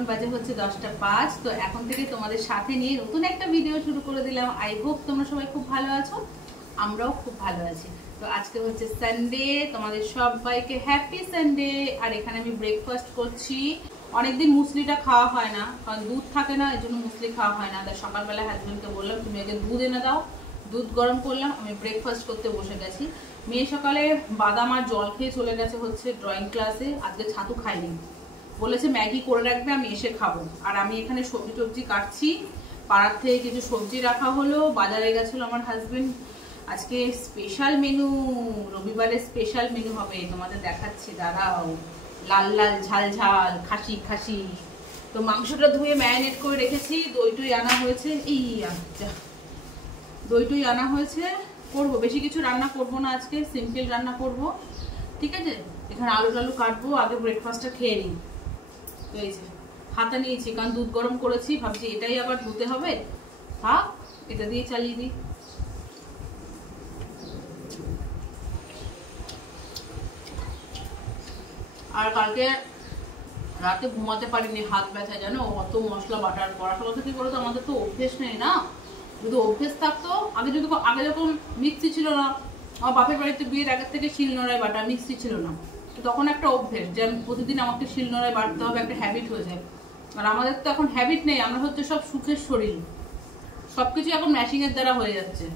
এখন বাজে হচ্ছে 10:05। তো এখন থেকে তোমাদের সাথে নিয়ে নতুন একটা ভিডিও শুরু করে দিলাম। আই হোপ তোমরা সবাই খুব ভালো আছো, আমরাও খুব ভালো আছি। তো আজকে হচ্ছে সানডে, তোমাদের সবাইকে হ্যাপি সানডে। আর এখানে আমি ব্রেকফাস্ট করছি। অনেকদিন মুসলিটা খাওয়া হয় না, কারণ দুধ থাকে না, এই জন্য মুসলি খাওয়া হয় না। তাই সকালবেলা হাজবেন্ডকে বললাম তুমি আগে দুধ এনে দাও, দুধ গরম করলাম, আমি ব্রেকফাস্ট করতে বসে গেছি। মেয়ে সকালে বাদাম আর জল খেয়ে চলে গেছে হচ্ছে ড্রয়িং ক্লাসে। আজকে ছাতু খাইনি, বলেছে ম্যাগি করে রাখবে, আমি এসে খাবো। আর আমি এখানে সবজি টবজি কাটছি, পাড়ার থেকে কিছু সবজি রাখা হলো। বাজারে গেছিলো আমার হাজবেন্ড। আজকে স্পেশাল মেনু, রবিবারের স্পেশাল মেনু হবে, তোমাদের দেখাচ্ছি, দাঁড়াও। লাল লাল ঝাল ঝাল খাসি খাসি। তো মাংসটা ধুয়ে ম্যারিনেট করে রেখেছি। দই টই আনা হয়েছে, এই দই টই আনা হয়েছে। করবো, বেশি কিছু রান্না করব না আজকে, সিম্পল রান্না করব, ঠিক আছে। এখানে আলু টালু কাটবো, আগে ব্রেকফাস্টটা খেয়ে নিই। তো এই যে হাতা নিয়েছি, কারণ দুধ গরম করেছি, ভাবছি এটাই আবার ধুতে হবে, থাক এটা দিয়ে চালিয়ে দিই। আর কালকে রাতে ঘুমাতে পারিনি, হাত ব্যথা, জানো, অত মশলা বাটার পর। আসলে কথা কি বলতো, আমাদের তো অভ্যেস নেই না। যদি অভ্যেস থাকতো, আগে যখন মিক্সি ছিল না, আমার বাপের বাড়িতে বিয়ের আগের থেকে শিলনোড়ায় বাটা, মিক্সি ছিল না, তো তখন একটা অভ্যেস যে প্রতিদিন আমাকে শিলনোড়ায় বাটতে হবে, একটা হ্যাবিট হয়ে যায়। আর আমাদের তো এখন হ্যাবিট নেই, আমরা হচ্ছে সব সুখের শরীর, সবকিছু এখন মেশিং এর দ্বারা হয়ে যাচ্ছে।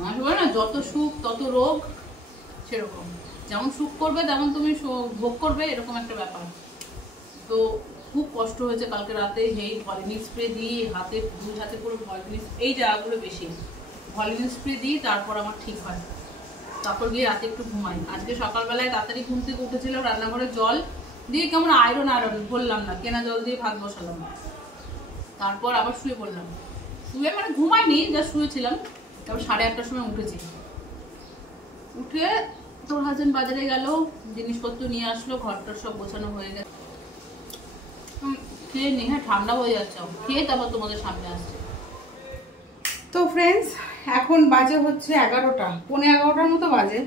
মানুষ বলে না, যত সুখ তত রোগ, সেরকম। যেমন সুখ করবে তেমন তুমি ভোগ করবে, এরকম একটা ব্যাপার। তো খুব কষ্ট হয়েছে কালকে রাতে, এই ভলিনি স্প্রে দিই হাতে, দুই হাতে পুরো ভলিনি, এই জায়গাগুলো বেশি ভলিনি স্প্রে দিই, তারপর আমার ঠিক হয়। তারপর গিয়ে রাতে একটু ঘুমাই। আজকে সকালবেলায় তাড়াতাড়ি ঘুম থেকে উঠেছিলাম, রান্নাঘরে জল দিয়ে কেমন আয়রন বললাম না, কেনা জল দিয়ে ভাত বসালাম, তারপর আবার শুয়ে পড়লাম। শুয়ে মানে ঘুমাইনি, যা শুয়েছিলাম। তারপর 8:30টার সময় উঠেছি। উঠে তোর হাজবেন্ড বাজারে গেল, জিনিসপত্র নিয়ে আসলো, ঘরটার সব গোছানো হয়ে গেছে। খেয়ে নি, হ্যাঁ ঠান্ডা হয়ে যাচ্ছে, খেয়ে তারপর তোমাদের সামনে আসছে। তো ফ্রেন্ডস, এখন বাজে হচ্ছে 11টা, 11:15 মতো বাজে।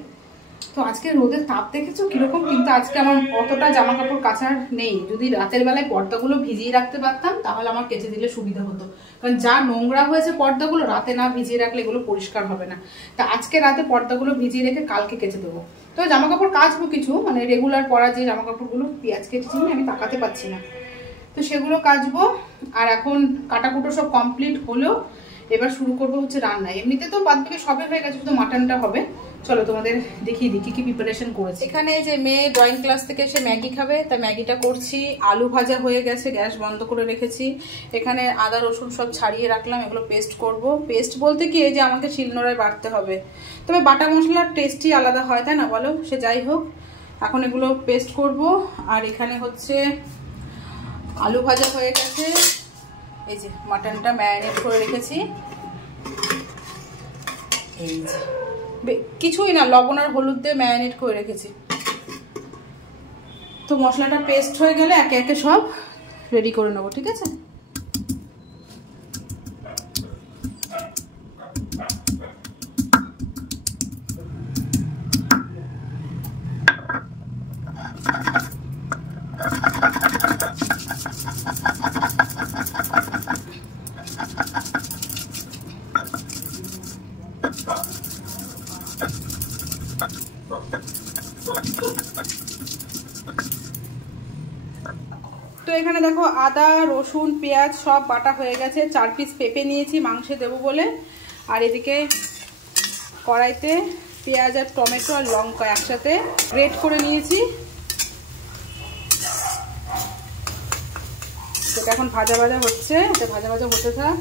তো আজকে রোদের তাপ দেখেছো কিরকম, কিন্তু আজকে আমার অতটা জামা কাপড় কাচার নেই। যদি রাতের বেলায় পর্দাগুলো ভিজিয়ে রাখতে পারতাম, তাহলে আমার কেচে দিলে সুবিধা হতো, কারণ যা নোংরা হয়েছে পর্দাগুলো, রাতে না ভিজিয়ে রাখলে এগুলো পরিষ্কার হবে না। তা আজকে রাতে পর্দাগুলো ভিজিয়ে রেখে কালকে কেচে দেবো। তো জামা কাপড় কাচবো কিছু, মানে রেগুলার পরা যে জামা কাপড়গুলো, পেঁয়াজ কেটেছি আমি তাকাতে পারছি না, তো সেগুলো কাচবো। আর এখন কাটাকুটো সব কমপ্লিট হলো, এবার শুরু করবো হচ্ছে রান্না। এমনিতে তো বাদ বাকি সবে হয়ে গেছে, শুধু মাটনটা হবে। চলো তোমাদের দেখিয়ে দিই কি কি প্রিপারেশন করেছি। এখানে যে মেয়ে ড্রয়িং ক্লাস থেকে এসে ম্যাগি খাবে, তাই ম্যাগিটা করছি। আলু ভাজা হয়ে গেছে, গ্যাস বন্ধ করে রেখেছি। এখানে আদা রসুন সব ছাড়িয়ে রাখলাম, এগুলো পেস্ট করব। পেস্ট বলতে কি, এই যে আমাকে শিলনোড়ায় বাটতে হবে, তবে বাটা মশলার টেস্টই আলাদা হয়, তাই না বলো? সে যাই হোক, এখন এগুলো পেস্ট করব। আর এখানে হচ্ছে আলু ভাজা হয়ে গেছে, এই যে মাটনটা ম্যারিনেট করে রেখেছি, এই যে কিছুই না, লবণ আর হলুদ দিয়ে ম্যারিনেট করে রেখেছি। তো মশলাটা পেস্ট হয়ে গেলে একে একে সব রেডি করে নেবো, ঠিক আছে। তো এখানে দেখো আদা রসুন পেঁয়াজ সব বাটা হয়ে গেছে। 4 পিস পেঁপে নিয়েছি মাংসে দেবো বলে। আর এদিকে কড়াইতে পেঁয়াজ আর টমেটো আর লঙ্কা একসাথে গ্রেট করে নিয়েছি। সেটা এখন ভাজা ভাজা হচ্ছে, এটা ভাজা ভাজা হতে থাক।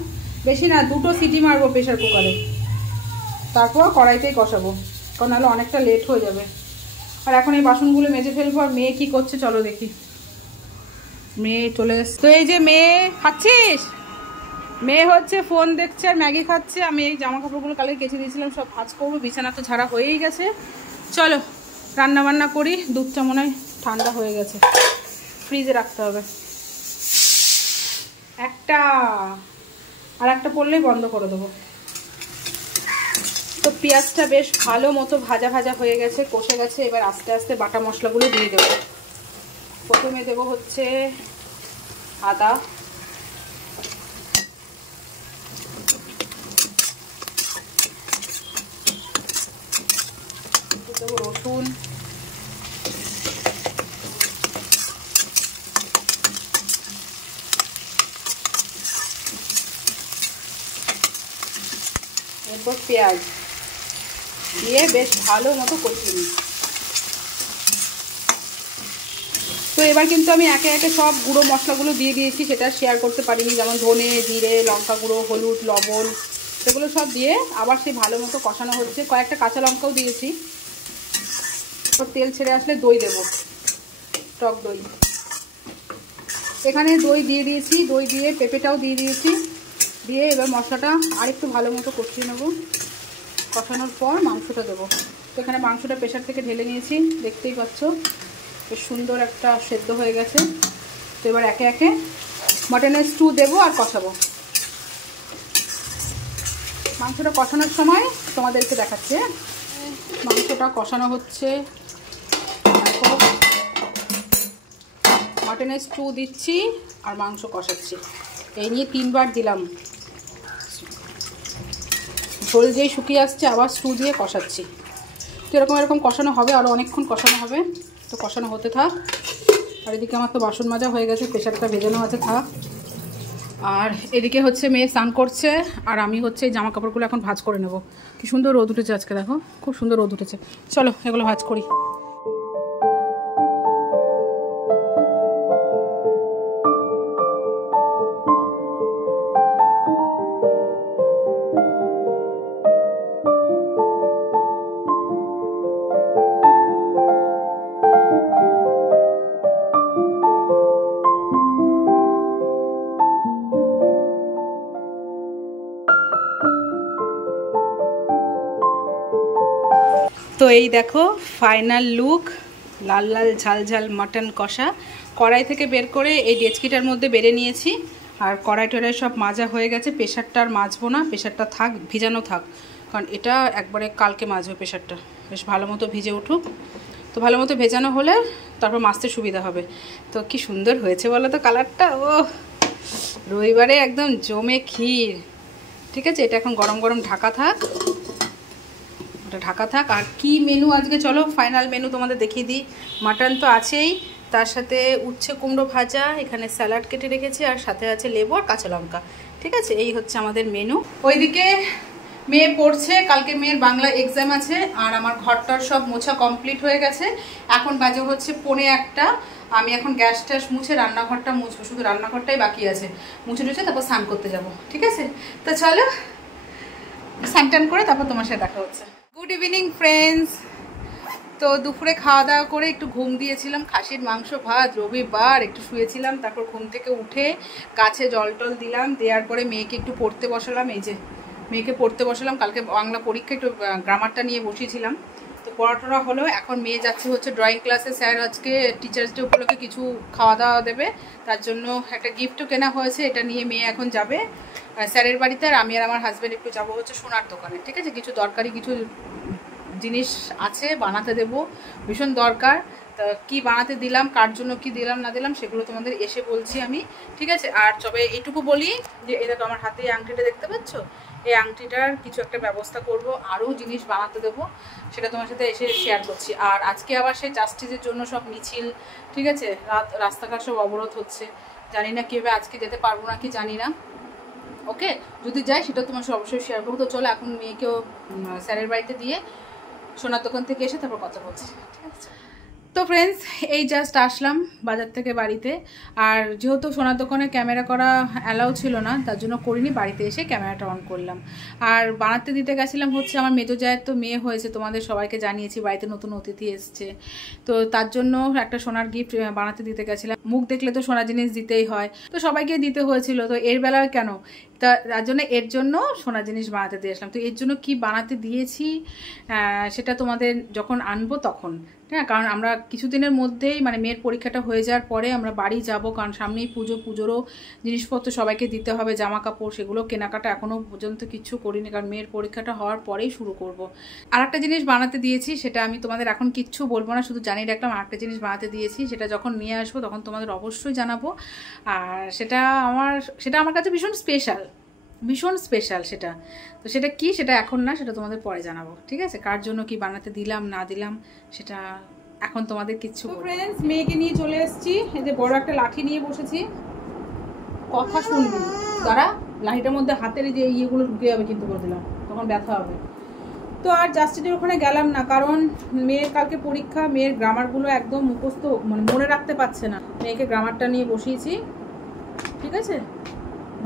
বেশি না, 2টো সিটি মারবো প্রেশার কুকারে, তারপর কড়াইতেই কষাবো, কারণ নাহলে অনেকটা লেট হয়ে যাবে। আর এখন এই বাসনগুলো মেজে ফেলবো। আর মেয়ে কি করছে চলো দেখি। মেয়ে চলে এসছে। তো এই যে মেয়ে, খাচ্ছিস? মেয়ে হচ্ছে ফোন দেখছে আর ম্যাগি খাচ্ছে। আমি এই জামা কাপড়গুলো কালকে কেচে দিয়েছিলাম, সব ভাঁজ করবো। বিছানা তো ঝাড়া হয়েই গেছে। চলো রান্না বান্না করি। দুধটা মনে হয় ঠান্ডা হয়ে গেছে, ফ্রিজে রাখতে হবে। একটা আর একটা পড়লেই বন্ধ করে দেবো। তো পেঁয়াজটা বেশ ভালো মতো ভাজা ভাজা হয়ে গেছে, কষে গেছে। এবার আস্তে আস্তে বাটা মশলাগুলো দিয়ে দেবো। প্রথমে দেবো হচ্ছে আদা, দেবো রসুন, এরপর পেঁয়াজ দিয়ে বেশ ভালো মতো কষিয়ে নিই। তো এবার কিন্তু আমি একে একে সব গুঁড়ো মশলাগুলো দিয়ে দিয়েছি, সেটা শেয়ার করতে পারিনি, যেমন ধনে, জিরে, লঙ্কা গুঁড়ো, হলুদ, লবণ, সেগুলো সব দিয়ে আবার সেই ভালো মতো কষানো হচ্ছে। কয়েকটা কাঁচা লঙ্কাও দিয়েছি। তেল ছেড়ে আসলে দই দেব, টক দই। এখানে দই দিয়ে দিয়েছি, দই দিয়ে পেঁপেটাও দিয়ে দিয়েছি, দিয়ে এবার মশলাটা আরেকটু ভালো মতো কষিয়ে নেব। কষানোর পর মাংসটা দেবো। তো এখানে মাংসটা প্রেশার থেকে ঢেলে নিয়েছি, দেখতেই পাচ্ছ বেশ সুন্দর একটা সেদ্ধ হয়ে গেছে। তো এবার একে একে মাটনের স্টু দেবো আর কষাবো। মাংসটা কষানোর সময় তোমাদেরকে দেখাচ্ছে। মাংসটা কষানো হচ্ছে, মাটনের স্টু দিচ্ছি আর মাংস কষাচ্ছি। এই নিয়ে 3 বার দিলাম, ঝোল যেই শুকিয়ে আসছে আবার স্টু দিয়ে কষাচ্ছি। তো এরকম কষানো হবে, আরও অনেকক্ষণ কষানো হবে। তো কষানো হতে থাক। আর এদিকে আমার তো বাসন মাজা হয়ে গেছে, প্রেশারটা ভেজানো আছে, থাক। আর এদিকে হচ্ছে মেয়ে স্নান করছে, আর আমি হচ্ছে এই জামা কাপড়গুলো এখন ভাঁজ করে নেব। কি সুন্দর রোদ উঠেছে আজকে, দেখো খুব সুন্দর রোদ উঠেছে। চলো এগুলো ভাঁজ করি। তো এই দেখো ফাইনাল লুক, লাল লাল ঝাল ঝাল মাটন কষা কড়াই থেকে বের করে এই ডেচকিটার মধ্যে বেড়ে নিয়েছি। আর কড়াই টড়াই সব মাজা হয়ে গেছে। প্রেশারটা আর মাজবো না, প্রেশারটা থাক, ভিজানো থাক, কারণ এটা একবারে কালকে মাজবে। প্রেশারটা বেশ ভালো মতো ভিজে উঠুক। তো ভালো মতো ভেজানো হলে তারপর মাজতে সুবিধা হবে। তো কি সুন্দর হয়েছে বলো তো কালারটা। ও রবিবারে একদম জমে ক্ষীর। ঠিক আছে, এটা এখন গরম গরম ঢাকা থাক, ঢাকা থাক। আর কি মেনু আজকে, চলো ফাইনাল মেনু তোমাদের দেখিয়ে দিই। মাটন তো আছেই, তার সাথে উচ্ছে কুমড়ো ভাজা, এখানে স্যালাড কেটে রেখেছি, আর সাথে আছে লেবু আর কাঁচা লঙ্কা। ঠিক আছে, এই হচ্ছে আমাদের মেনু। ওইদিকে মেয়ে পড়ছে, কালকে মেয়ের বাংলা এক্সাম আছে। আর আমার ঘরটার সব মোছা কমপ্লিট হয়ে গেছে। এখন বাজে হচ্ছে 1:45। আমি এখন গ্যাস ট্যাস মুছে রান্নাঘরটা মুছবো, শুধু রান্নাঘরটাই বাকি আছে। মুছে টুছে তারপর স্নান করতে যাব। ঠিক আছে, তো চলো স্নান টান করে তারপর তোমার সাথে দেখা হচ্ছে। Good evening friends. তো দুপুরে খাওয়া দাওয়া করে একটু ঘুম দিয়েছিলাম, খাসির মাংস ভাত, রবিবার, একটু শুয়েছিলাম। তারপর ঘুম থেকে উঠে গাছে জল টল দিলাম, দেওয়ার পরে মেয়েকে একটু পড়তে বসালাম। এই যে মেয়েকে পড়তে বসালাম, কালকে বাংলা পরীক্ষা, একটু গ্রামারটা নিয়ে বসিয়েছিলাম। তো পড়াটোরা হলো। এখন মেয়ে যাচ্ছে হচ্ছে ড্রয়িং ক্লাসে। স্যার আজকে টিচার্স ডে উপলক্ষে কিছু খাওয়া দাওয়া দেবে, তার জন্য একটা গিফটও কেনা হয়েছে। এটা নিয়ে মেয়ে এখন যাবে স্যারের বাড়িতে। আর আমি আর আমার হাজব্যান্ড একটু যাবো হচ্ছে সোনার দোকানে। ঠিক আছে, কিছু দরকারি কিছু জিনিস আছে বানাতে দেব, ভীষণ দরকার। তা কী বানাতে দিলাম, কার জন্য কি দিলাম না দিলাম সেগুলো তোমাদের এসে বলছি আমি। ঠিক আছে, আর তবে এইটুকু বলি যে এই দেখো আমার হাতে এই আংটিটা দেখতে পাচ্ছ, এই আংটিটার কিছু একটা ব্যবস্থা করব, আরও জিনিস বানাতে দেবো, সেটা তোমার সাথে এসে শেয়ার করছি। আর আজকে আবার সেই জাস্টিসের জন্য সব মিছিল। ঠিক আছে, রাস্তাঘাট সব অবরোধ হচ্ছে, জানি না কীভাবে আজকে যেতে পারবো না কি জানি না। ওকে, যদি যাই সেটা তোমার সাথে অবশ্যই শেয়ার করবো। তো চলো এখন মেয়েকেও স্যারের বাড়িতে দিয়ে সোনার দোকান থেকে এসে তারপর কথা বলছি। ঠিক আছে, তো ফ্রেন্ডস এই জাস্ট আসলাম বাজার থেকে বাড়িতে। আর যেহেতু সোনার দোকানে ক্যামেরা করা অ্যালাউ ছিল না, তার জন্য করিনি, বাড়িতে এসে ক্যামেরাটা অন করলাম। আর বানাতে দিতে গেছিলাম হচ্ছে আমার মেজো জায়ের তো মেয়ে হয়েছে, তোমাদের সবাইকে জানিয়েছি, বাড়িতে নতুন অতিথি এসছে। তো তার জন্য একটা সোনার গিফট বানাতে দিতে গেছিলাম। মুখ দেখলে তো সোনার জিনিস দিতেই হয়, তো সবাইকে দিতে হয়েছিল। তো এর বেলায় কেন তার জন্য এর জন্য সোনা জিনিস বানাতে দিয়ে আসলাম। তো এর জন্য কি বানাতে দিয়েছি সেটা তোমাদের যখন আনবো তখন, হ্যাঁ, কারণ আমরা কিছুদিনের মধ্যেই মানে মেয়ের পরীক্ষাটা হয়ে যাওয়ার পরে আমরা বাড়ি যাব, কারণ সামনেই পুজোরও জিনিসপত্র সবাইকে দিতে হবে, জামা কাপড়, সেগুলো কেনাকাটা এখনও পর্যন্ত কিছু করিনি, কারণ মেয়ের পরীক্ষাটা হওয়ার পরেই শুরু করব। আর একটা জিনিস বানাতে দিয়েছি, সেটা আমি তোমাদের এখন কিচ্ছু বলবো না, শুধু জানিয়ে রাখলাম আর একটা জিনিস বানাতে দিয়েছি, সেটা যখন নিয়ে আসবো তখন তোমাদের অবশ্যই জানাবো। আর সেটা আমার কাছে ভীষণ স্পেশাল সেটা। তো সেটা কি, সেটা এখন না, সেটা তোমাদের পরে জানাবো, ঠিক আছে? কার জন্য কি বানাতে দিলাম না দিলাম সেটা এখন তোমাদের কিচ্ছু। ফ্রেন্ডস, মেয়েকে নিয়ে চলে এসেছি, এই যে বড় একটা লাঠি নিয়ে বসেছি। কথা শুনবি, দাঁড়া, লাঠিটার মধ্যে হাতের যে ইয়েগুলো ঢুকে যাবে কিন্তু, বলে দিলাম, তখন ব্যথা হবে। তো আর জাস্টিসের ওখানে গেলাম না, কারণ মেয়ের কালকে পরীক্ষা, মেয়ের গ্রামারগুলো একদম মুখস্থ মানে মনে রাখতে পারছে না। মেয়েকে গ্রামারটা নিয়ে বসিয়েছি, ঠিক আছে?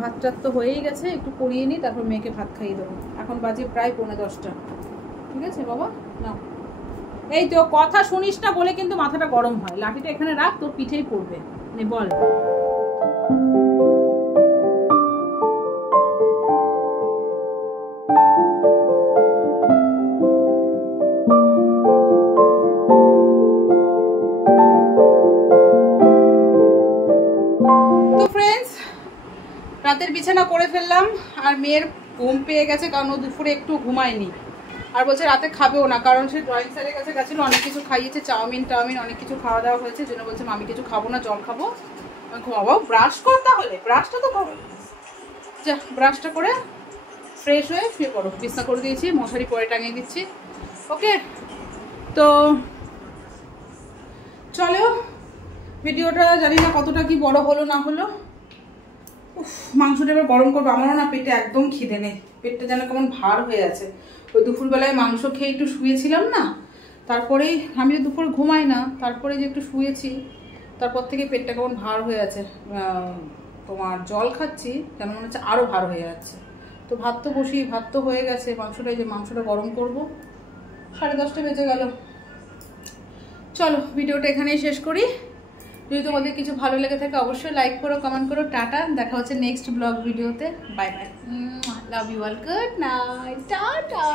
ভাত টাত তো হয়েই গেছে, একটু পড়িয়ে নিই, তারপর মেয়েকে ভাত খাইয়ে দেবো। এখন বাজে প্রায় 9:45, ঠিক আছে বাবা? না, এই তো কথা শুনিস না বলে কিন্তু মাথাটা গরম হয়। লাঠিটা এখানে রাখ, তোর পিঠেই পড়বে। বল। তো ফ্রেন্ডস, রাতের বিছানা করে ফেললাম, আর মেয়ের ঘুম পেয়ে গেছে, কারণ ও দুপুরে একটু ঘুমায়নি, আর বলছে রাতে খাবেও না, কারণ সে ড্রয়িং স্যারের কাছে গেছিলো, অনেক কিছু খাইয়েছে, চাউমিন অনেক কিছু খাওয়া দাওয়া হয়েছে, জন্য বলছে আমি কিছু খাবো না, জল খাবো। আমি ঘুমাবো। ব্রাশ কর, তাহলে ব্রাশটা তো করো, যা ব্রাশটা করে ফ্রেশ হয়ে শুয়ে পড়ো। বিছনা করে দিয়েছি, মশারি পরে টাঙিয়ে দিচ্ছি, ওকে? তো চলো, ভিডিওটা জানি না কতটা কি বড় হলো না হলো। মাংসটা এবার গরম করবো। আমারও না পেটে একদম খিদে নেই, পেটটা যেন কেমন ভার হয়ে আছে। ওই দুপুরবেলায় মাংস খেয়ে একটু শুয়েছিলাম না, তারপরেই আমিও দুপুর ঘুমাই না, তারপরে যে একটু শুয়েছি, তারপর থেকে পেটটা কেমন ভার হয়ে আছে। তোমার জল খাচ্ছি, কেন মনে হচ্ছে আরও ভার হয়ে যাচ্ছে। তো ভাত তো বসি, ভাত তো হয়ে গেছে, মাংসটা গরম করবো। 10:30 বেজে গেল। চলো, ভিডিওটা এখানেই শেষ করি। যদি তোমাদের কিছু ভালো লেগে থাকে অবশ্যই লাইক করো, কমেন্ট করো। টাটা, দেখা হচ্ছে নেক্সট ব্লগ ভিডিওতে। Bye bye, love you all, good night, tata.